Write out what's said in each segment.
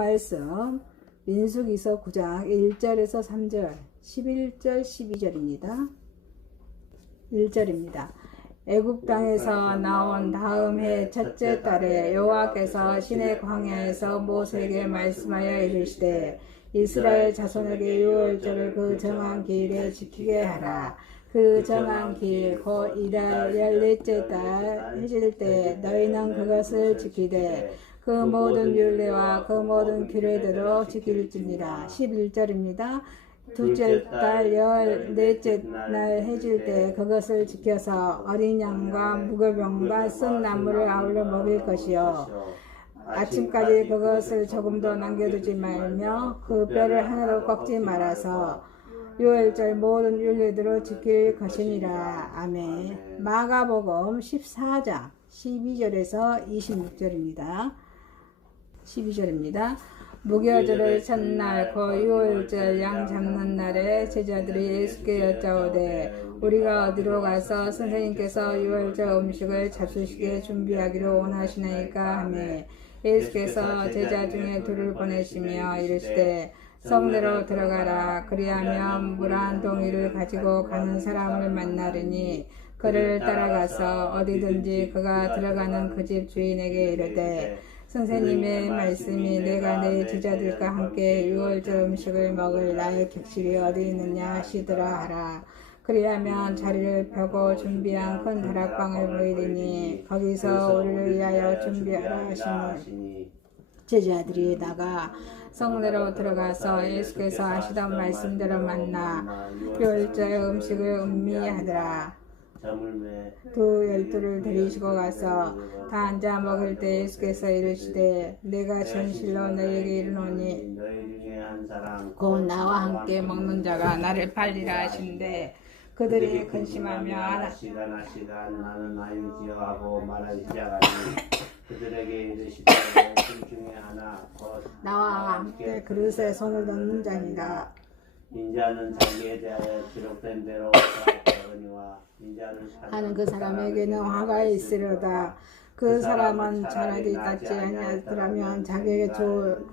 말씀 민수기서 9장 1절에서 3절, 11절, 12절입니다. 1절입니다. 애굽 땅에서 나온 다음 해 첫째 달에 여호와께서 시내 광야에서 모세에게 말씀하여 이르시되 이스라엘 자손에게 유월절을 그 정한 기일에 지키게 하라. 그 정한 기일 곧 이달 14째 달 해질 때 너희는 그것을 지키되 그 모든 율례와 그 모든 규례대로 지킬지니라. 11절입니다. 둘째 달 14째 날 해질 때 그것을 지켜서 어린 양과 무교병과 쓴 나물을 아울러 먹일 것이요 아침까지 그것을 조금도 남겨두지 말며 그 뼈를 하나도 꺾지 말아서 유월절 모든 율례대로 지킬 것이니라. 아멘. 마가복음 14장 12절에서 26절입니다. 12절입니다. 무교절의 첫날 그 유월절 양 잡는 날에 제자들이 예수께 여짜오되 우리가 어디로 가서 선생님께서 유월절 음식을 잡수시게 준비하기를 원하시나이까 하매 예수께서 제자 중에 둘을 보내시며 이르시되 성내로 들어가라. 그리하면 물 한 동이를 가지고 가는 사람을 만나리니 그를 따라가서 어디든지 그가 들어가는 그 집 주인에게 이르되 선생님의 말씀이 내가 내 제자들과 함께 유월절 음식을 먹을 나의 객실이 어디 있느냐 하시더라 하라. 그리하면 자리를 펴고 준비한 큰 다락방을 보이리니 거기서 우리를 위하여 준비하라 하시니 제자들이 나가 성내로 들어가서 예수께서 하시던 말씀대로 만나 유월절 음식을 음미하더라. 두 열두를 데리시고 가서 다 앉아 먹을 때 예수께서 이르시되 내가 진실로 너희에게 이르노니 곧 나와 함께 먹는 자가 나를 팔리라 하신대 그들이 근심하며 시간 나는 아니지요 하고 말하기 시작하니 그들에게 이르시되 둘 중에 하나 곧 나와 함께 그릇에 손을 넣는 자니라. 인자는 자기에 대하여 기록된 대로 하는 그 사람에게는 화가 있으려다. 그 사람은 차라리 낫지 아니하더라면 자기에게 좋을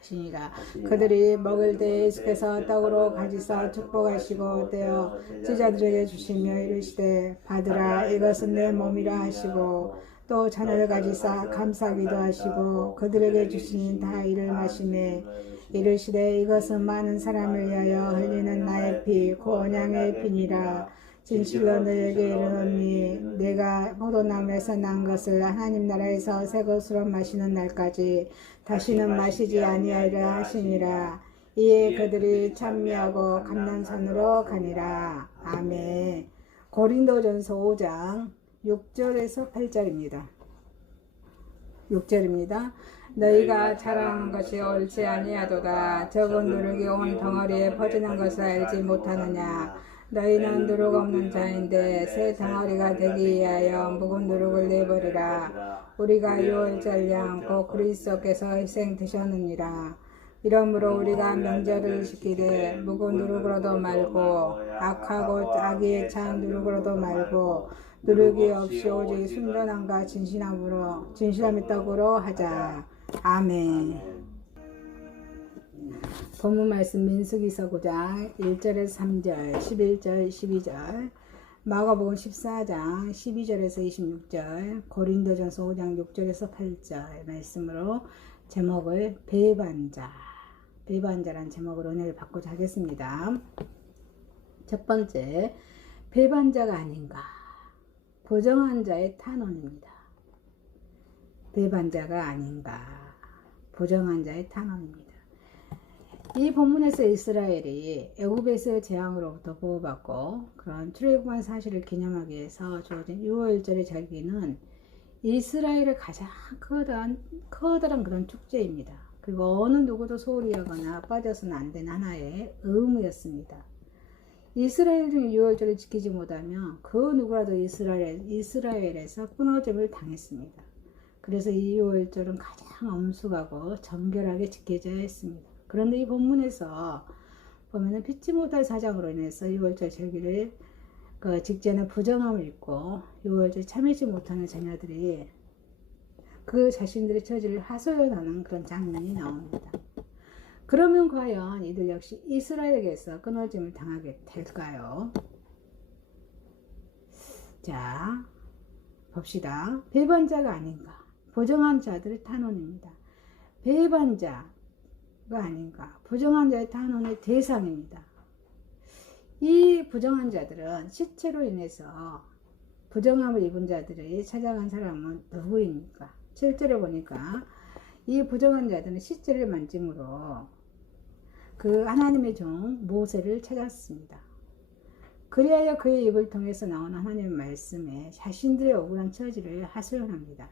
것이니라. 그들이 먹을 때 예수께서 떡으로 가지사 축복하시고 떼어 제자들에게 주시며 이르시되 받으라 이것은 내 몸이라 하시고 또 잔을 가지사 감사기도 하시고 그들에게 주시니 다 이를 마시매 이르시되 이것은 많은 사람을 위하여 흘리는 나의 피 곧 언약의 피니라. 진실로 너에게 이르노니 내가 포도나무에서 난 것을 하나님 나라에서 새 것으로 마시는 날까지 다시는 마시지 아니하리라 하시니라. 이에 그들이 찬미하고 감난산으로 가니라. 아멘. 고린도전서 5장 6절에서 8절입니다. 6절입니다. 너희가 자랑하는 것이 옳지 아니하도다. 적은 누룩이 온 덩어리에 퍼지는 것을 알지 못하느냐. 너희는 누룩 없는 자인데 새 덩어리가 되기 위하여 묵은 누룩을 내버리라. 우리가 유월절 양 곧 그리스도께서 희생되셨느니라. 이러므로 우리가 명절을 지키되 묵은 누룩으로도 말고 악하고 악에 찬 누룩으로도 말고 누룩이 없이 오직 순전함과 진실함의 떡으로 하자. 아멘. 본문 말씀 민수기서 9장 1절에서 3절, 11절, 12절, 마가복음 14장 12절에서 26절, 고린도전서 5장 6절에서 8절 말씀으로 제목을 배반자란 제목으로 은혜를 받고자 하겠습니다. 첫 번째, 배반자가 아닌가? 부정한 자의 탄원입니다. 배반자가 아닌가? 부정한 자의 탄원입니다. 이 본문에서 이스라엘이 애굽에서의 재앙으로부터 보호받고 그런 출애굽한 사실을 기념하기 위해서 주어진 유월절의 절기는 이스라엘의 가장 커다란 그런 축제입니다. 그리고 어느 누구도 소홀히 하거나 빠져서는 안 되는 하나의 의무였습니다. 이스라엘 중에 유월절을 지키지 못하면 그 누구라도 이스라엘에서 끊어짐을 당했습니다. 그래서 이 유월절은 가장 엄숙하고 정결하게 지켜져야 했습니다. 그런데 이 본문에서 보면은 피치 못할 사정으로 인해서 유월절 절기를 그 직전에 부정함을 입고 유월절 참여지 못하는 자녀들이 그 자신들의 처지를 하소연하는 그런 장면이 나옵니다. 그러면 과연 이들 역시 이스라엘에게서 끊어짐을 당하게 될까요? 자, 봅시다. 배반자가 아닌가? 부정한 자들의 탄원입니다. 배반자가 아닌가? 부정한 자의 탄원의 대상입니다. 이 부정한 자들은 시체로 인해서 부정함을 입은 자들이 찾아간 사람은 누구입니까? 실제로 보니까 이 부정한 자들은 시체를 만짐으로 그 하나님의 종 모세를 찾았습니다. 그리하여 그의 입을 통해서 나온 하나님의 말씀에 자신들의 억울한 처지를 하소연합니다.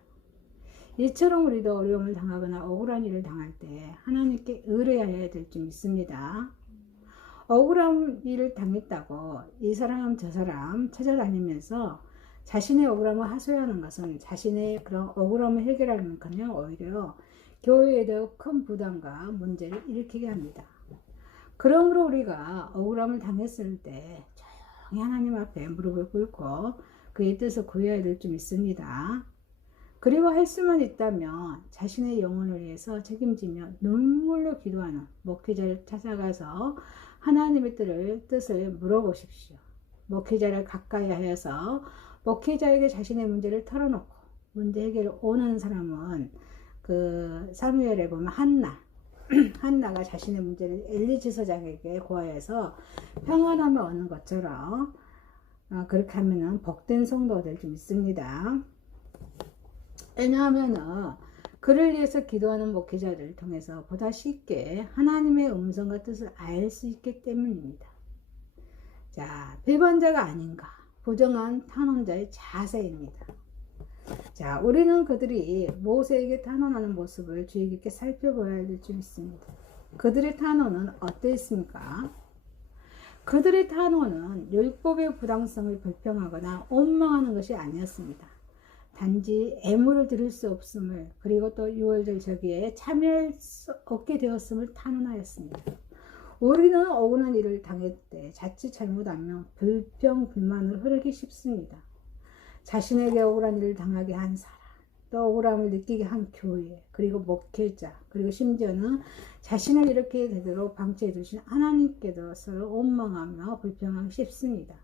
이처럼 우리도 어려움을 당하거나 억울한 일을 당할 때 하나님께 의뢰해야 될 줄 믿습니다. 억울한 일을 당했다고 이 사람 저 사람 찾아다니면서 자신의 억울함을 하소연하는 것은 자신의 그런 억울함을 해결하는 그냥 오히려 교회에 더 큰 부담과 문제를 일으키게 합니다. 그러므로 우리가 억울함을 당했을 때 조용히 하나님 앞에 무릎을 꿇고 그의 뜻을 구해야 될 줄 믿습니다. 그리고 할 수만 있다면 자신의 영혼을 위해서 책임지며 눈물로 기도하는 목회자를 찾아가서 하나님의 뜻을 물어보십시오. 목회자를 가까이 하여서 목회자에게 자신의 문제를 털어놓고 문제 해결을 원하는 사람은 그 사무엘에 보면 한나가 자신의 문제를 엘리 지사장에게 고하여서 평안함을 얻는 것처럼 그렇게 하면은 복된 성도가 될 줄 믿습니다. 왜냐하면은 그를 위해서 기도하는 목회자를 통해서 보다 쉽게 하나님의 음성과 뜻을 알 수 있기 때문입니다. 자, 배반자가 아닌가? 부정한 탄원자의 자세입니다. 자, 우리는 그들이 모세에게 탄원하는 모습을 주의 깊게 살펴봐야 될 줄 믿습니다. 그들의 탄원은 어땠습니까? 그들의 탄원은 율법의 부당성을 불평하거나 원망하는 것이 아니었습니다. 단지 애물을 드릴 수 없음을, 그리고 또 유월절 저기에 참여할 수 없게 되었음을 탄원하였습니다. 우리는 억울한 일을 당할 때 자칫 잘못하면 불평, 불만을 흐르기 쉽습니다. 자신에게 억울한 일을 당하게 한 사람, 또 억울함을 느끼게 한 교회, 그리고 목회자, 그리고 심지어는 자신을 이렇게 되도록 방치해 두신 하나님께도 서로 원망하며 불평하기 쉽습니다.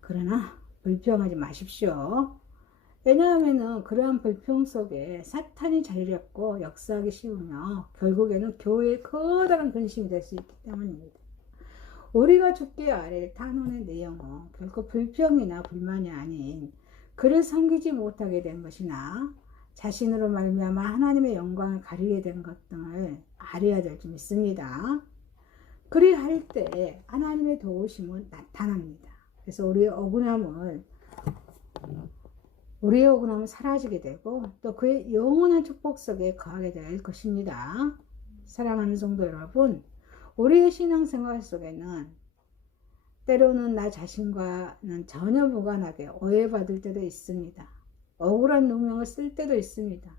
그러나 불평하지 마십시오. 왜냐하면 그러한 불평 속에 사탄이 자리 잡고 역사하기 쉬우며 결국에는 교회의 커다란 근심이 될 수 있기 때문입니다. 우리가 죽게 아랠 탄원의 내용은 결코 불평이나 불만이 아닌 그를 섬기지 못하게 된 것이나 자신으로 말미암아 하나님의 영광을 가리게 된 것 등을 알아야 될 줄 믿습니다. 그리할 때 하나님의 도우심은 나타납니다. 그래서 우리의 억울함은 사라지게 되고 또 그의 영원한 축복 속에 거하게 될 것입니다. 사랑하는 성도 여러분, 우리의 신앙생활 속에는 때로는 나 자신과는 전혀 무관하게 오해받을 때도 있습니다. 억울한 누명을 쓸 때도 있습니다.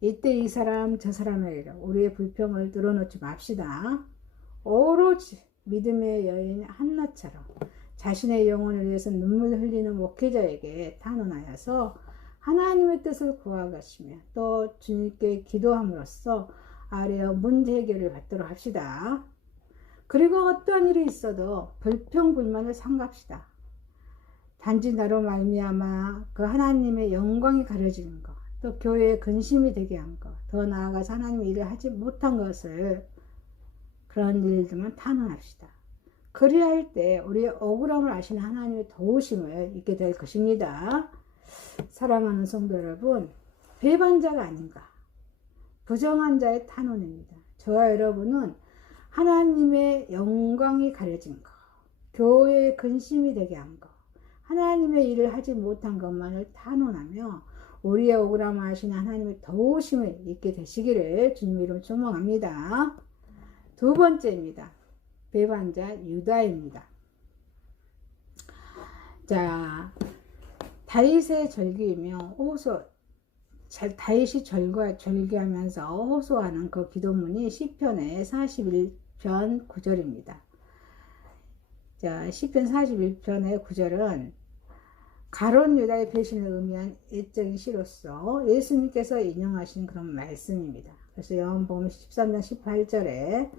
이때 이 사람 저 사람에게 우리의 불평을 늘어놓지 맙시다. 오로지 믿음의 여인 한나처럼 자신의 영혼을 위해서 눈물 흘리는 목회자에게 탄원하여서 하나님의 뜻을 구하시며 또 주님께 기도함으로써 아뢰어 문제 해결을 받도록 합시다. 그리고 어떠한 일이 있어도 불평불만을 삼갑시다. 단지 나로 말미암아 그 하나님의 영광이 가려지는 것, 또 교회의 근심이 되게 한 것, 더 나아가서 하나님의 일을 하지 못한 것을 그런 일들만 탄원합시다. 그리할 때 우리의 억울함을 아시는 하나님의 도우심을 잊게 될 것입니다. 사랑하는 성도 여러분, 배반자가 아닌가? 부정한 자의 탄원입니다. 저와 여러분은 하나님의 영광이 가려진 것, 교회의 근심이 되게 한 것, 하나님의 일을 하지 못한 것만을 탄원하며 우리의 억울함을 아시는 하나님의 도우심을 잊게 되시기를 주님 이름 축복합니다. 두 번째입니다. 배반자 유다입니다. 자, 다윗의 절기이며 다윗이 절기하면서 호소하는 그 기도문이 시편의 41편 9절입니다. 자, 시편 41편의 9절은 가룟 유다의 배신을 의미한 애적인 시로서 예수님께서 인용하신 그런 말씀입니다. 그래서 요한복음 13장 18절에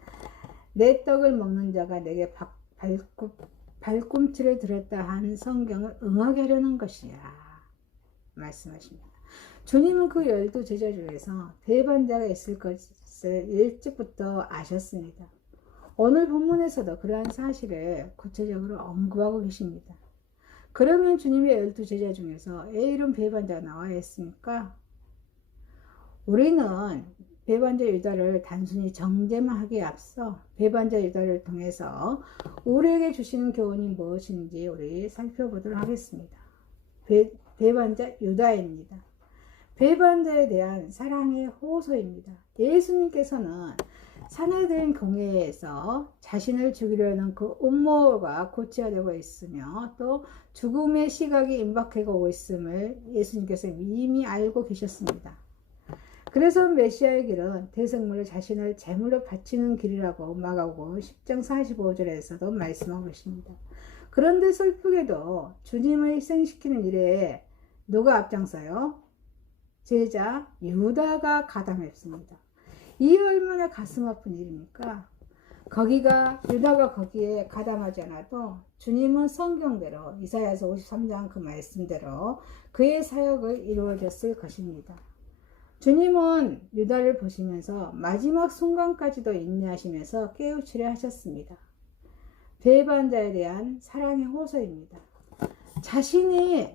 내 떡을 먹는 자가 내게 발꿈치를 들었다 한 성경을 응하게 하려는 것이야 말씀하십니다. 주님은 그 12 제자 중에서 배반자가 있을 것을 일찍부터 아셨습니다. 오늘 본문에서도 그러한 사실을 구체적으로 언급하고 계십니다. 그러면 주님의 12 제자 중에서 왜 이런 배반자가 나와야 했습니까? 우리는 배반자 유다를 단순히 정죄만 하기에 앞서 배반자 유다를 통해서 우리에게 주시는 교훈이 무엇인지 우리 살펴보도록 하겠습니다. 배반자 유다입니다. 배반자에 대한 사랑의 호소입니다. 예수님께서는 사내들인 공회에서 자신을 죽이려는 그 음모가 고치어되고 있으며 또 죽음의 시각이 임박해 오고 있음을 예수님께서 이미 알고 계셨습니다. 그래서 메시아의 길은 대성물을 자신을 제물로 바치는 길이라고 마가복음 10장 45절에서도 말씀하고 계십니다. 그런데 슬프게도 주님을 희생시키는 일에 누가 앞장서요? 제자 유다가 가담했습니다. 이 얼마나 가슴 아픈 일입니까? 유다가 거기에 가담하지 않아도 주님은 성경대로 이사야서 53장 그 말씀대로 그의 사역을 이루어졌을 것입니다. 주님은 유다를 보시면서 마지막 순간까지도 인내하시면서 깨우치려 하셨습니다. 배반자에 대한 사랑의 호소입니다. 자신이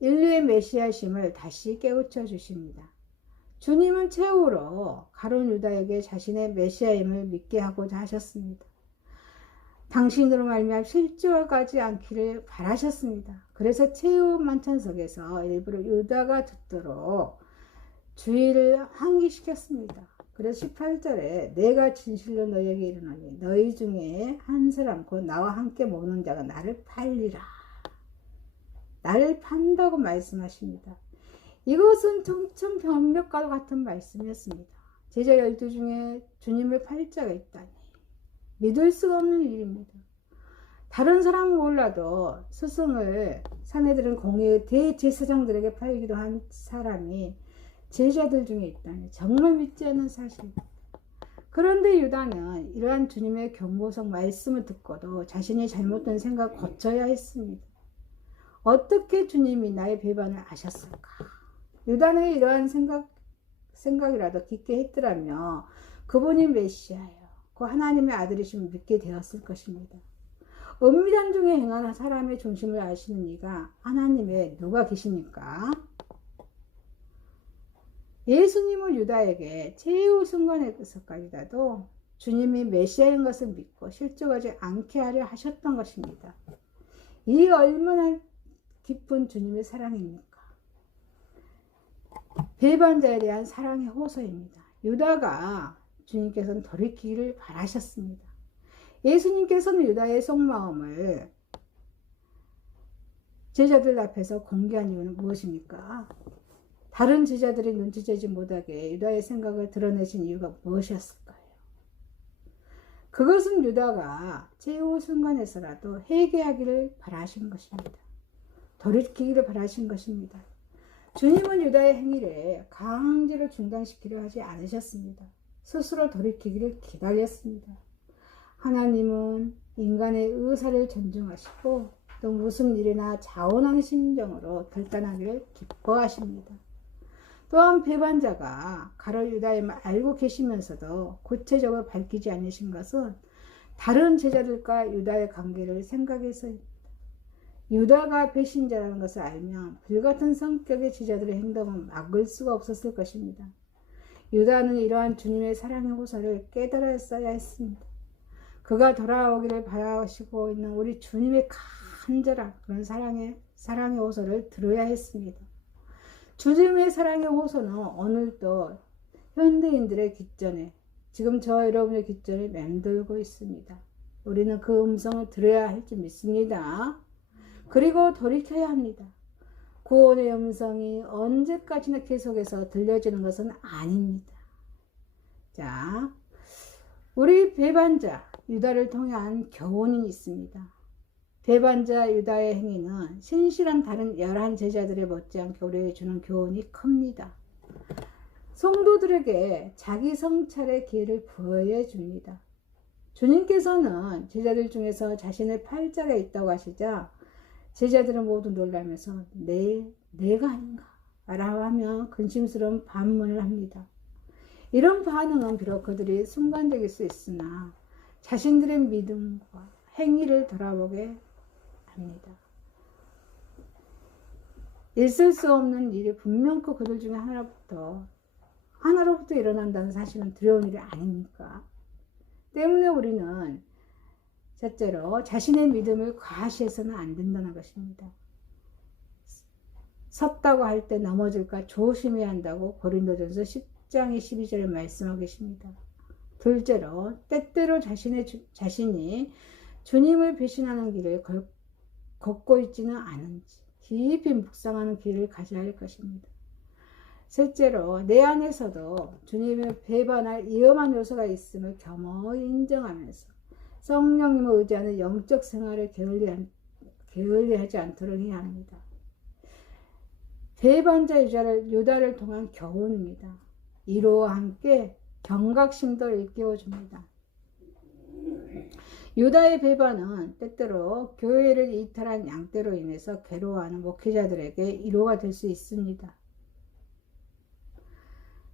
인류의 메시아심을 다시 깨우쳐 주십니다. 주님은 최후로 가룟 유다에게 자신의 메시아임을 믿게 하고자 하셨습니다. 당신으로 말미암아 실족하지 않기를 바라셨습니다. 그래서 최후 만찬석에서 일부러 유다가 듣도록 주의를 환기시켰습니다. 그래서 18절에 내가 진실로 너희에게 이르노니 너희 중에 한 사람 곧 나와 함께 먹는 자가 나를 팔리라. 나를 판다고 말씀하십니다. 이것은 정천병력과 같은 말씀이었습니다. 제자 12 중에 주님을 팔 자가 있다니 믿을 수가 없는 일입니다. 다른 사람은 몰라도 스승을 사내들은 공회의 대제사장들에게 팔기도 한 사람이 제자들 중에 있다니 정말 믿지 않는 사실입니다. 그런데 유다는 이러한 주님의 경고성 말씀을 듣고도 자신이 잘못된 생각을 고쳐야 했습니다. 어떻게 주님이 나의 배반을 아셨을까? 유다는 이러한 생각이라도 깊게 했더라면 그분이 메시아예요. 그 하나님의 아들이심을 믿게 되었을 것입니다. 은밀한 중에 행하는 사람의 중심을 아시는 이가 하나님의 누가 계십니까? 예수님은 유다에게 최후 순간에서까지라도 주님이 메시아인 것을 믿고 실족하지 않게 하려 하셨던 것입니다. 이 얼마나 깊은 주님의 사랑입니까? 배반자에 대한 사랑의 호소입니다. 유다가 주님께서는 돌이키기를 바라셨습니다. 예수님께서는 유다의 속마음을 제자들 앞에서 공개한 이유는 무엇입니까? 다른 제자들이 눈치채지 못하게 유다의 생각을 드러내신 이유가 무엇이었을까요? 그것은 유다가 최후 순간에서라도 회개하기를 바라신 것입니다. 돌이키기를 바라신 것입니다. 주님은 유다의 행위를 강제로 중단시키려 하지 않으셨습니다. 스스로 돌이키기를 기다렸습니다. 하나님은 인간의 의사를 존중하시고 또 무슨 일이나 자원하는 심정으로 결단하기를 기뻐하십니다. 또한 배반자가 가룟 유다임을 알고 계시면서도 구체적으로 밝히지 않으신 것은 다른 제자들과 유다의 관계를 생각해서입니다. 유다가 배신자라는 것을 알면 불같은 성격의 제자들의 행동은 막을 수가 없었을 것입니다. 유다는 이러한 주님의 사랑의 호소를 깨달았어야 했습니다. 그가 돌아오기를 바라시고 있는 우리 주님의 간절한 그런 사랑의 호소를 들어야 했습니다. 주님의 사랑의 호소는 오늘도 현대인들의 귓전에 지금 저 여러분의 귓전에 맴돌고 있습니다. 우리는 그 음성을 들어야 할 줄 믿습니다. 그리고 돌이켜야 합니다. 구원의 음성이 언제까지나 계속해서 들려지는 것은 아닙니다. 자, 우리 배반자 유다를 통한 교훈이 있습니다. 배반자 유다의 행위는 신실한 다른 11 제자들의 못지않게 우리에게 주는 교훈이 큽니다. 성도들에게 자기 성찰의 기회를 부여해 줍니다. 주님께서는 제자들 중에서 자신의 팔자가 있다고 하시자 제자들은 모두 놀라면서 내가 아닌가? 라고 하며 근심스러운 반문을 합니다. 이런 반응은 비록 그들이 순간적일 수 있으나 자신들의 믿음과 행위를 돌아보게 합니다. 있을 수 없는 일이 분명코 그들 중에 하나로부터 일어난다는 사실은 두려운 일이 아닙니까? 때문에 우리는 첫째로 자신의 믿음을 과시해서는 안 된다는 것입니다. 섰다고 할 때 넘어질까 조심해야 한다고 고린도전서 10장 12절에 말씀하고 계십니다. 둘째로 때때로 자신이 주님을 배신하는 길을 걷고 있지는 않은지 깊이 묵상하는 기회를 가져야 할 것입니다. 셋째로 내 안에서도 주님을 배반할 위험한 요소가 있음을 겸허히 인정하면서 성령님을 의지하는 영적 생활을 게을리하지 않도록 해야 합니다. 배반자 유다를 통한 교훈입니다. 이로와 함께 경각심도 일깨워줍니다. 유다의 배반은 때때로 교회를 이탈한 양떼로 인해서 괴로워하는 목회자들에게 위로가 될 수 있습니다.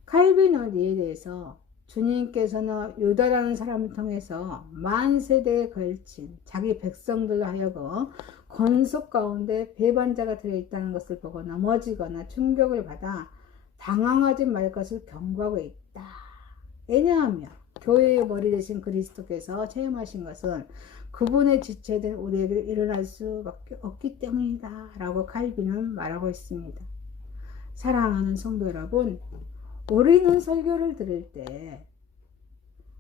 칼빈은 이에 대해서 주님께서는 유다라는 사람을 통해서 만 세대에 걸친 자기 백성들로 하여금 권속 가운데 배반자가 들어있다는 것을 보고 넘어지거나 충격을 받아 당황하지 말 것을 경고하고 있다. 왜냐하면 교회의 머리 되신 그리스도께서 체험하신 것은 그분의 지체된 우리에게 일어날 수밖에 없기 때문이다 라고 칼빈은 말하고 있습니다. 사랑하는 성도 여러분, 우리는 설교를 들을 때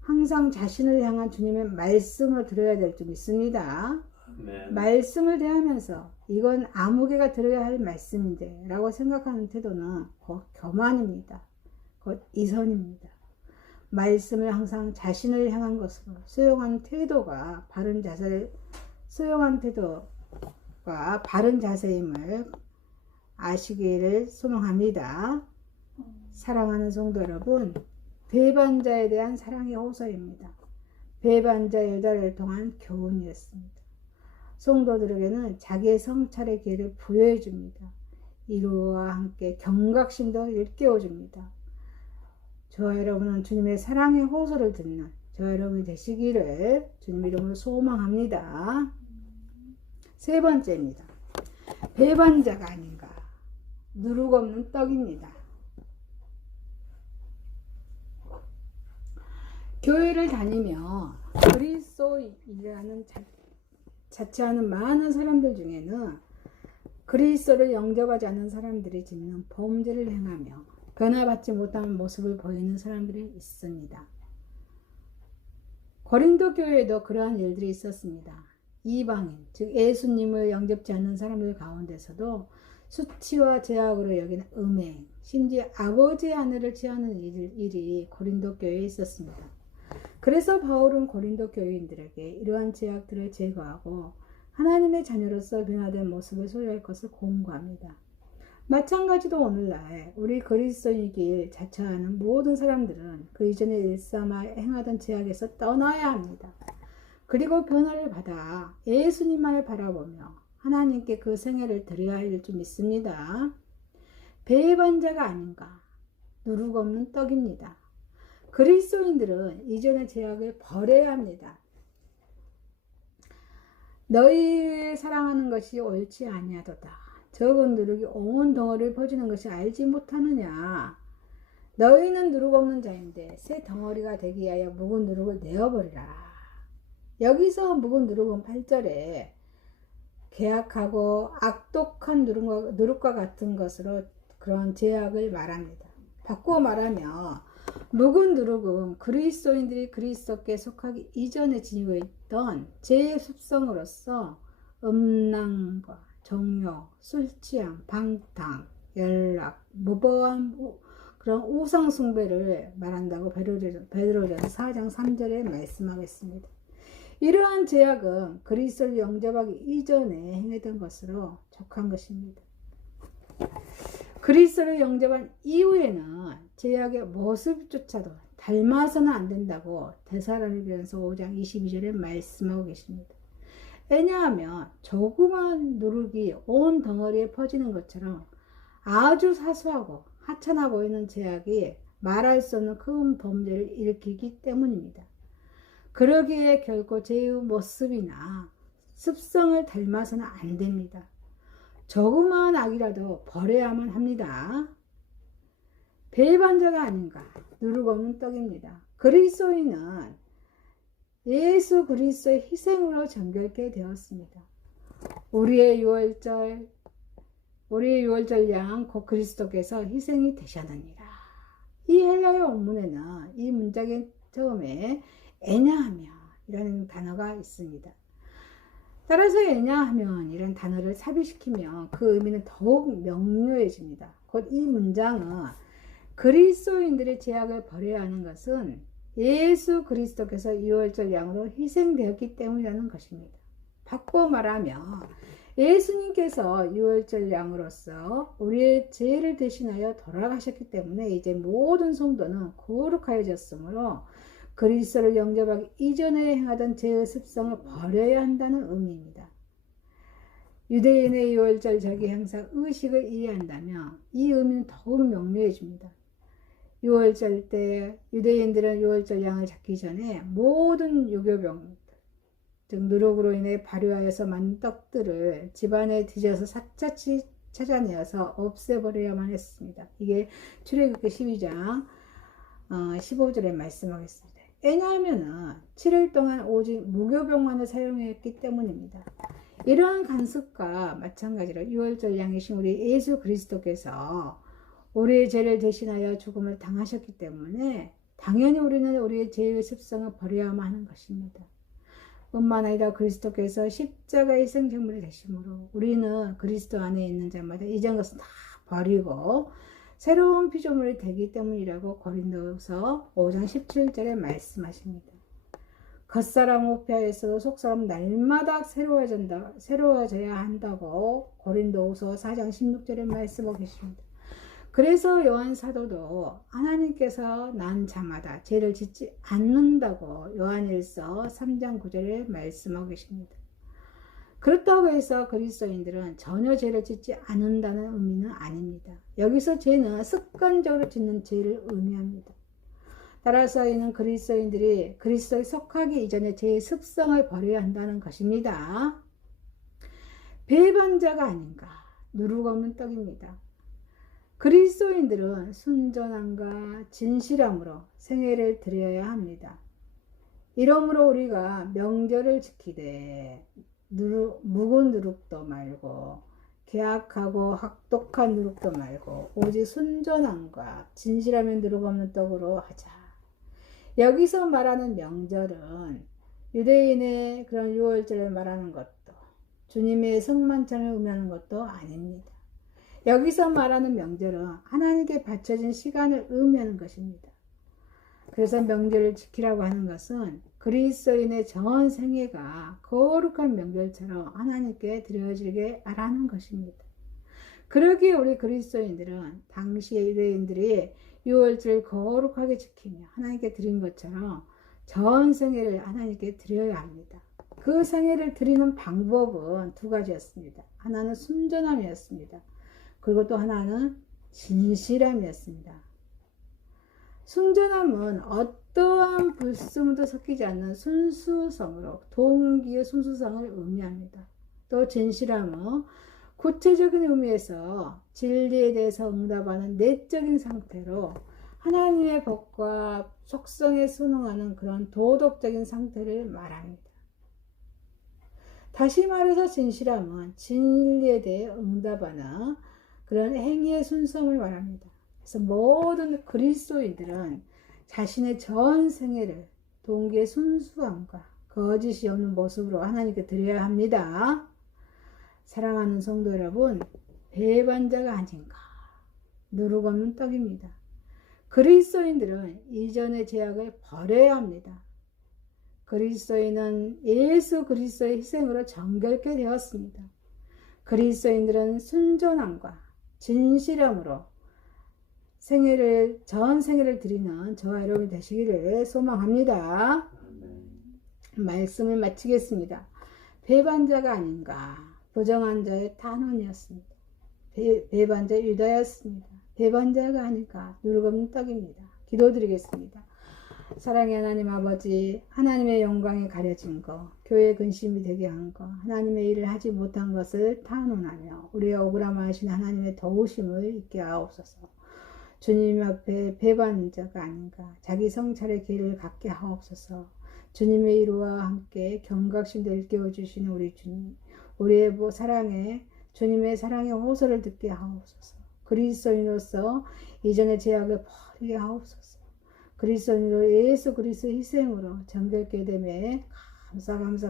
항상 자신을 향한 주님의 말씀을 들어야 될 줄 믿습니다. 아멘. 말씀을 대하면서 이건 아무개가 들어야 할 말씀인데 라고 생각하는 태도는 곧 교만입니다. 곧 이선입니다. 말씀을 항상 자신을 향한 것으로 수용한 태도가 바른 자세임을 아시기를 소망합니다. 사랑하는 성도 여러분, 배반자에 대한 사랑의 호소입니다. 배반자 유다를 통한 교훈이었습니다. 성도들에게는 자기의 성찰의 기회를 부여해 줍니다. 이로와 함께 경각심도 일깨워줍니다. 저와 여러분은 주님의 사랑의 호소를 듣는 저와 여러분이 되시기를 주님 이름으로 소망합니다. 세 번째입니다. 배반자가 아닌가, 누룩 없는 떡입니다. 교회를 다니며 그리스도인이라는 자처하는 많은 사람들 중에는 그리스도를 영접하지 않는 사람들이 짓는 범죄를 행하며 변화받지 못하는 모습을 보이는 사람들이 있습니다. 고린도 교회에도 그러한 일들이 있었습니다. 이방인, 즉 예수님을 영접지 않는 사람들 가운데서도 수치와 제약으로 여기는 음행, 심지어 아버지의 아내를 취하는 일이 고린도 교회에 있었습니다. 그래서 바울은 고린도 교회인들에게 이러한 제약들을 제거하고 하나님의 자녀로서 변화된 모습을 소유할 것을 공고합니다. 마찬가지로 오늘날 우리 그리스도인이길 자처하는 모든 사람들은 그 이전에 일삼아 행하던 제약에서 떠나야 합니다. 그리고 변화를 받아 예수님만을 바라보며 하나님께 그 생애를 드려야 할 줄 믿습니다. 배반자가 아닌가, 누룩 없는 떡입니다. 그리스도인들은 이전의 제약을 버려야 합니다. 너희를 사랑하는 것이 옳지 아니하도다. 적은 누룩이 온 덩어리를 퍼주는 것이 알지 못하느냐. 너희는 누룩 없는 자인데 새 덩어리가 되기 위하여 묵은 누룩을 내어버리라. 여기서 묵은 누룩은 8절에 계약하고 악독한 누룩과 같은 것으로 그런 제약을 말합니다. 바꾸어 말하면 묵은 누룩은 그리스도인들이 그리스도께 속하기 이전에 지니고 있던 죄의 습성으로서 음란과 정욕, 술취함, 방탕, 연락, 무보함, 그런 우상 숭배를 말한다고 베드로전서 4장 3절에 말씀하겠습니다. 이러한 제약은 그리스도를 영접하기 이전에 행했던 것으로 족한 것입니다. 그리스도를 영접한 이후에는 제약의 모습조차도 닮아서는 안 된다고 데살로니가서 5장 22절에 말씀하고 계십니다. 왜냐하면 조그만 누룩이 온 덩어리에 퍼지는 것처럼 아주 사소하고 하찮아 보이는 제약이 말할 수 없는 큰 범죄를 일으키기 때문입니다. 그러기에 결코 죄의 모습이나 습성을 닮아서는 안 됩니다. 조그마한 악이라도 버려야만 합니다. 배반자가 아닌가, 누룩 없는 떡입니다. 그리스도인은 예수 그리스도의 희생으로 정결케 되었습니다. 우리의 유월절 양 곧 그리스도께서 희생이 되셨느니라. 이 헬라어 원문에는 이 문장의 처음에 애냐하면 이라는 단어가 있습니다. 따라서 애냐하면 이런 단어를 삽입시키면 그 의미는 더욱 명료해집니다. 곧 이 문장은 그리스도인들의 제약을 버려야 하는 것은 예수 그리스도께서 유월절 양으로 희생되었기 때문이라는 것입니다. 바꿔 말하면 예수님께서 유월절 양으로서 우리의 죄를 대신하여 돌아가셨기 때문에 이제 모든 성도는 거룩하여졌으므로 그리스도를 영접하기 이전에 행하던 죄의 습성을 버려야 한다는 의미입니다. 유대인의 유월절 절기 행사 의식을 이해한다면 이 의미는 더욱 명료해집니다. 유월절 때 유대인들은 유월절 양을 잡기 전에 모든 유교병 즉 누룩으로 인해 발효하여서 만든 떡들을 집안에 뒤져서 샅샅이 찾아내어서 없애버려야만 했습니다. 이게 출애굽기 12장 15절에 말씀하겠습니다. 왜냐하면 7일 동안 오직 무교병만을 사용했기 때문입니다. 이러한 간섭과 마찬가지로 유월절 양이신 우리 예수 그리스도께서 우리의 죄를 대신하여 죽음을 당하셨기 때문에 당연히 우리는 우리의 죄의 습성을 버려야만 하는 것입니다. 뿐만 아니라 그리스도께서 십자가의 희생제물이 되심으로 우리는 그리스도 안에 있는 자마다 이전 것은 다 버리고 새로운 피조물이 되기 때문이라고 고린도서 5장 17절에 말씀하십니다. 겉사람 오피하였어도 속사람 날마다 새로워져야 한다고 고린도후서 4장 16절에 말씀하고 계십니다. 그래서 요한 사도도 하나님께서 난 자마다 죄를 짓지 않는다고 요한일서 3장 9절에 말씀하고 계십니다. 그렇다고 해서 그리스도인들은 전혀 죄를 짓지 않는다는 의미는 아닙니다. 여기서 죄는 습관적으로 짓는 죄를 의미합니다. 따라서 이는 그리스도인들이 그리스도에 속하기 이전에 죄의 습성을 버려야 한다는 것입니다. 배반자가 아닌가, 누룩 없는 떡입니다. 그리스도인들은 순전함과 진실함으로 생애를 드려야 합니다. 이러므로 우리가 명절을 지키되 묵은 누룩도 말고 계약하고 학독한 누룩도 말고 오직 순전함과 진실함의 누룩 없는 떡으로 하자. 여기서 말하는 명절은 유대인의 그런 유월절을 말하는 것도 주님의 성만찬을 의미하는 것도 아닙니다. 여기서 말하는 명절은 하나님께 바쳐진 시간을 의미하는 것입니다. 그래서 명절을 지키라고 하는 것은 그리스도인의 전 생애가 거룩한 명절처럼 하나님께 드려지게 하라는 것입니다. 그러기에 우리 그리스도인들은 당시의 유대인들이 유월절을 거룩하게 지키며 하나님께 드린 것처럼 전 생애를 하나님께 드려야 합니다. 그 생애를 드리는 방법은 두 가지였습니다. 하나는 순전함이었습니다. 그리고 또 하나는 진실함이었습니다. 순전함은 어떠한 불순물도 섞이지 않는 순수성으로 동기의 순수성을 의미합니다. 또 진실함은 구체적인 의미에서 진리에 대해서 응답하는 내적인 상태로 하나님의 법과 속성에 순응하는 그런 도덕적인 상태를 말합니다. 다시 말해서 진실함은 진리에 대해 응답하는 그런 행위의 순수함을 말합니다. 그래서 모든 그리스도인들은 자신의 전 생애를 동기의 순수함과 거짓이 없는 모습으로 하나님께 드려야 합니다. 사랑하는 성도 여러분, 배반자가 아닌가, 누룩 없는 떡입니다. 그리스도인들은 이전의 죄악을 버려야 합니다. 그리스도인은 예수 그리스도의 희생으로 정결케 되었습니다. 그리스도인들은 순전함과 진실함으로 전 생애를 드리는 저와 여러분이 되시기를 소망합니다. 말씀을 마치겠습니다. 배반자가 아닌가. 부정한 자의 탄원이었습니다. 배반자 유다였습니다. 배반자가 아닌가. 누르금 떡입니다. 기도드리겠습니다. 사랑의 하나님 아버지, 하나님의 영광에 가려진 것, 교회 근심이 되게 한 것, 하나님의 일을 하지 못한 것을 탄원하며 우리의 억울함하신 하나님의 도우심을 잊게 하옵소서. 주님 앞에 배반자가 아닌가, 자기 성찰의 길을 갖게 하옵소서. 주님의 이루와 함께 경각심도 일깨워주시는 우리 주님, 우리의 사랑에 주님의 사랑의 호소를 듣게 하옵소서. 그리스도인으로서 이전의 죄악을 버리게 하옵소서. 그리스도인으로 예수 그리스도의 희생으로 정결케 되매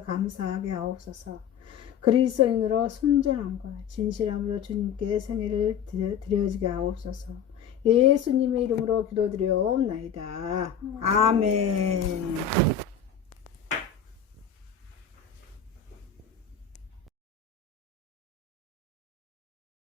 감사하게 하옵소서. 그리스도인으로 순전함과 진실함으로 주님께 생애를 드려지게 하옵소서. 예수님의 이름으로 기도드려옵나이다. 아멘.